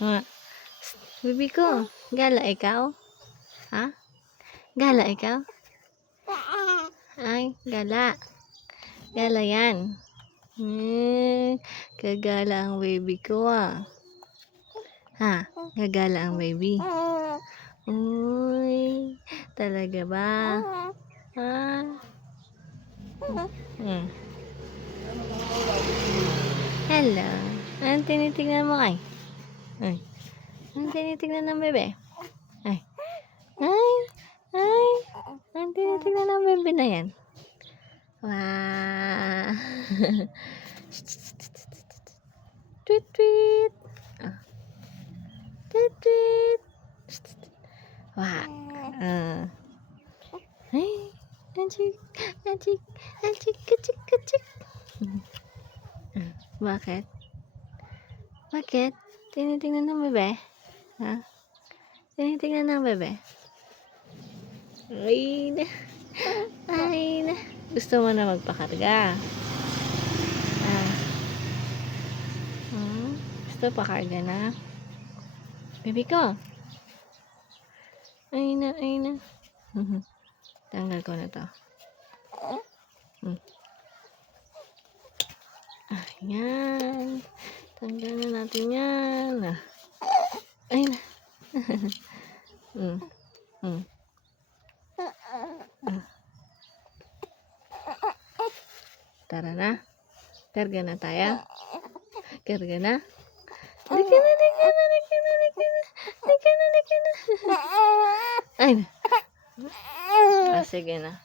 Ah, Bibi ko, gala ikaw? Ha? Gala ikaw? Ay, gala. Gala yan. Gagala ang baby ko Ha? Gagala ang baby. Uy, talaga ba? Ha? Hello. Anong tinitignan mo kay? Ay. Anong tinitignan ng bebe? Ay. Ay. Ay. Anong tinitignan ng bebe na yan? Wow. Tweet, tweet. Tweet, tweet. Wow. Ay. Anchik. Anchik. Anchik. Kachik. Kachik. Bakit? Bakit? Tinitingnan ng bebe? Ha? Tinitingnan ng bebe? Ay na. Ay na. Gusto mo na magpakarga? Gusto pakarga na? Baby ko. Ay na, ay na. Tanggal ko na to. Ayan. Tanggal na natin yan. Ay na. Tara na. Karga na tayo. Karga na. Lika na, lika na, lika na, lika na. Lika na, lika na. Ay na. Sige na.